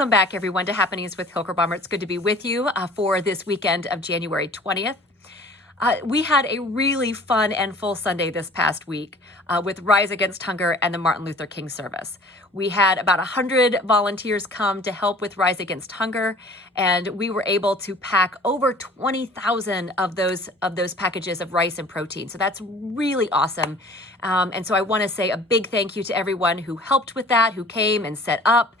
Welcome back, everyone, to Happenings with Hilkerbaumer. It's good to be with you for this weekend of January 20th. We had a really fun and full Sunday this past week with Rise Against Hunger and the Martin Luther King service. We had about 100 volunteers come to help with Rise Against Hunger, and we were able to pack over 20,000 of those packages of rice and protein. So that's really awesome. And so I want to say a big thank you to everyone who helped with that, who came and set up,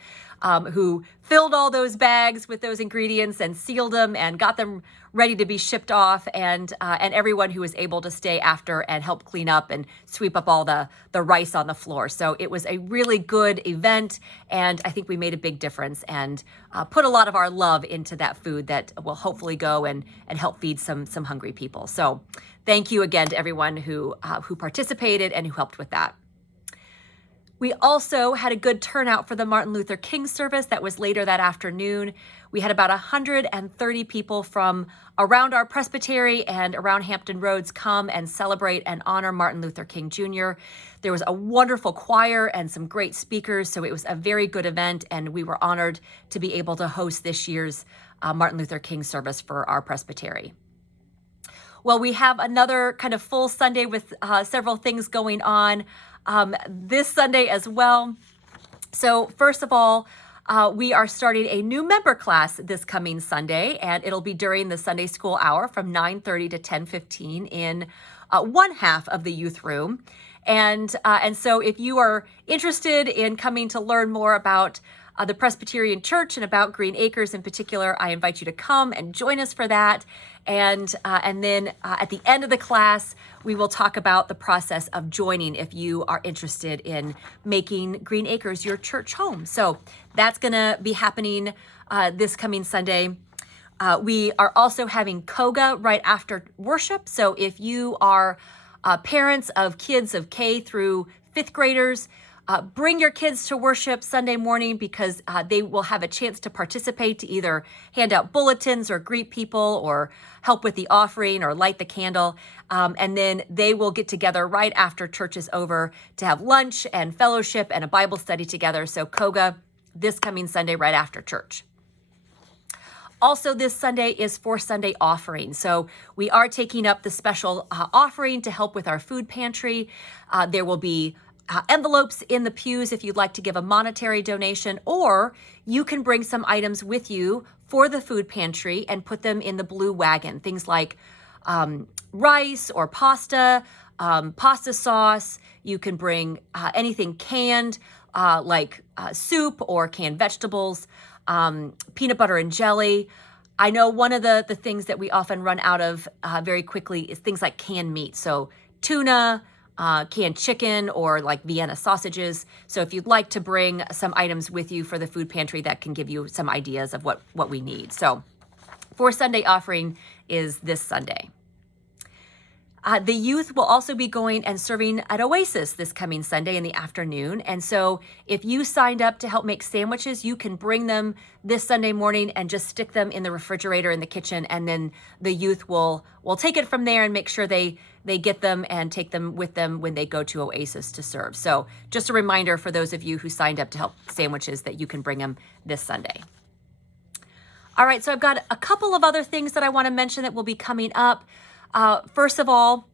who filled all those bags with those ingredients and sealed them and got them ready to be shipped off, and everyone who was able to stay after and help clean up and sweep up all the rice on the floor. So it was a really good event, and I think we made a big difference and put a lot of our love into that food that will hopefully go and help feed some hungry people. So thank you again to everyone who participated and who helped with that. We also had a good turnout for the Martin Luther King service that was later that afternoon. We had about 130 people from around our presbytery and around Hampton Roads come and celebrate and honor Martin Luther King Jr. There was a wonderful choir and some great speakers, so it was a very good event, and we were honored to be able to host this year's Martin Luther King service for our presbytery. Well, we have another kind of full Sunday with several things going on this Sunday as well. So first of all, we are starting a new member class this coming Sunday, and it'll be during the Sunday school hour from 9:30 to 10:15 in one half of the youth room. And so if you are interested in coming to learn more about the Presbyterian Church and about Green Acres in particular, I invite you to come and join us for that. And then at the end of the class, we will talk about the process of joining if you are interested in making Green Acres your church home. So that's going to be happening this coming Sunday. We are also having Koga right after worship. So if you are parents of kids of K through fifth graders, bring your kids to worship Sunday morning, because they will have a chance to participate, to either hand out bulletins or greet people or help with the offering or light the candle. And then they will get together right after church is over to have lunch and fellowship and a Bible study together. So Koga this coming Sunday right after church. Also, this Sunday is for Sunday offering. So we are taking up the special offering to help with our food pantry. There will be envelopes in the pews if you'd like to give a monetary donation, or you can bring some items with you for the food pantry and put them in the blue wagon. Things like rice or pasta, pasta sauce. You can bring anything canned, like soup or canned vegetables, peanut butter and jelly. I know one of the things that we often run out of very quickly is things like canned meat. So tuna, canned chicken, or like Vienna sausages. So if you'd like to bring some items with you for the food pantry, that can give you some ideas of what we need. So for Sunday offering is this Sunday. The youth will also be going and serving at Oasis this coming Sunday in the afternoon. And so if you signed up to help make sandwiches, you can bring them this Sunday morning and just stick them in the refrigerator in the kitchen. And then the youth will take it from there and make sure they get them and take them with them when they go to Oasis to serve. So just a reminder for those of you who signed up to help sandwiches that you can bring them this Sunday. All right, so I've got a couple of other things that I want to mention that will be coming up. First of all,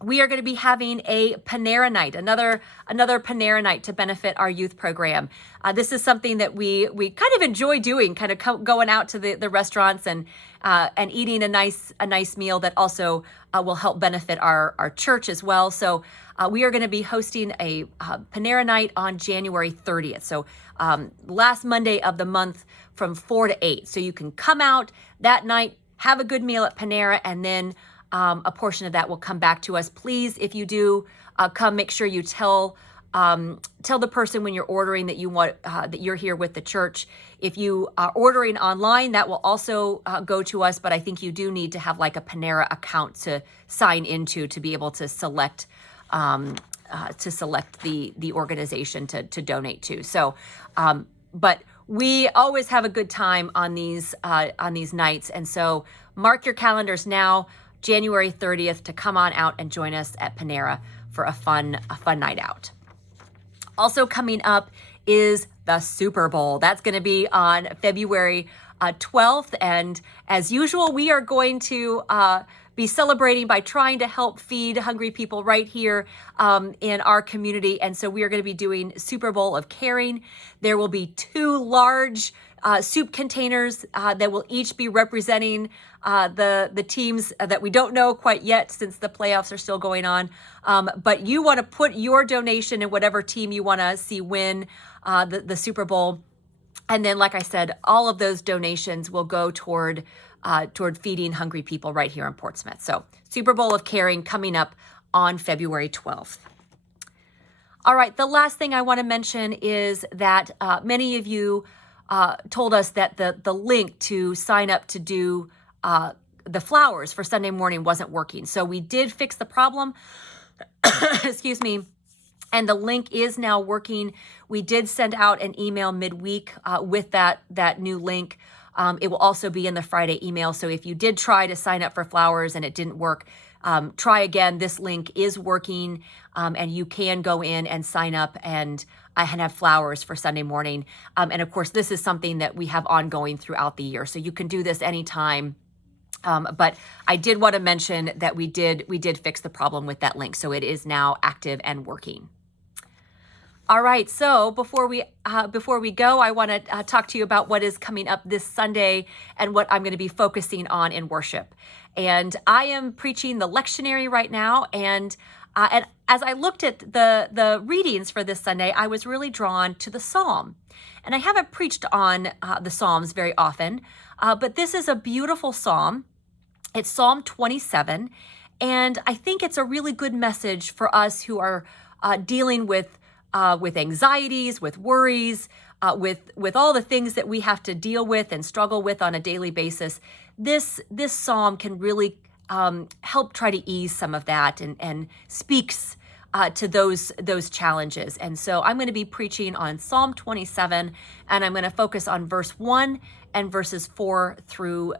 we are going to be having a Panera night, another Panera night to benefit our youth program. This is something that we kind of enjoy doing, kind of going out to the restaurants and eating a nice meal that also will help benefit our church as well. So we are going to be hosting a Panera night on January 30th. So last Monday of the month from 4 to 8. So you can come out that night, have a good meal at Panera, and then a portion of that will come back to us. Please, if you do come, make sure you tell the person when you're ordering that you want that you're here with the church. If you are ordering online, that will also go to us. But I think you do need to have like a Panera account to sign into to be able to select the organization to donate to. So, but we always have a good time on these nights, and so mark your calendars now. January 30th to come on out and join us at Panera for a fun night out. Also coming up is the Super Bowl. That's going to be on February 12th. And as usual, we are going to be celebrating by trying to help feed hungry people right here in our community. And so we are going to be doing Super Bowl of Caring. There will be 2 large soup containers that will each be representing the teams that we don't know quite yet, since the playoffs are still going on. But you want to put your donation in whatever team you want to see win the Super Bowl. And then, like I said, all of those donations will go toward feeding hungry people right here in Portsmouth. So Super Bowl of Caring coming up on February 12th. All right, the last thing I want to mention is that many of you told us that the link to sign up to do the flowers for Sunday morning wasn't working. So we did fix the problem. Excuse me. And the link is now working. We did send out an email midweek with that new link. It will also be in the Friday email. So if you did try to sign up for flowers and it didn't work, try again. This link is working, and you can go in and sign up and have flowers for Sunday morning. And of course, this is something that we have ongoing throughout the year. So you can do this anytime. But I did want to mention that we did fix the problem with that link. So it is now active and working. All right, so before we go, I want to talk to you about what is coming up this Sunday and what I'm going to be focusing on in worship. And I am preaching the lectionary right now, and as I looked at the readings for this Sunday, I was really drawn to the Psalm. And I haven't preached on the Psalms very often, but this is a beautiful Psalm. It's Psalm 27, and I think it's a really good message for us who are dealing with anxieties, with worries, with all the things that we have to deal with and struggle with on a daily basis. This psalm can really help try to ease some of that and speaks to those challenges. And so I'm going to be preaching on Psalm 27, and I'm going to focus on verse 1 and verses 4 through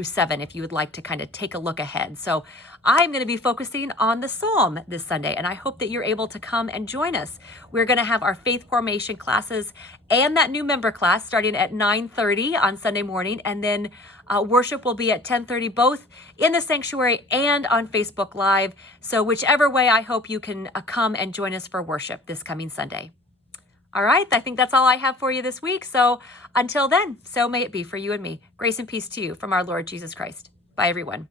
7, if you would like to kind of take a look ahead. So I'm going to be focusing on the Psalm this Sunday, and I hope that you're able to come and join us. We're going to have our faith formation classes and that new member class starting at 9:30 on Sunday morning, and then worship will be at 10:30, both in the sanctuary and on Facebook Live. So whichever way, I hope you can come and join us for worship this coming Sunday. All right, I think that's all I have for you this week. So until then, so may it be for you and me. Grace and peace to you from our Lord Jesus Christ. Bye, everyone.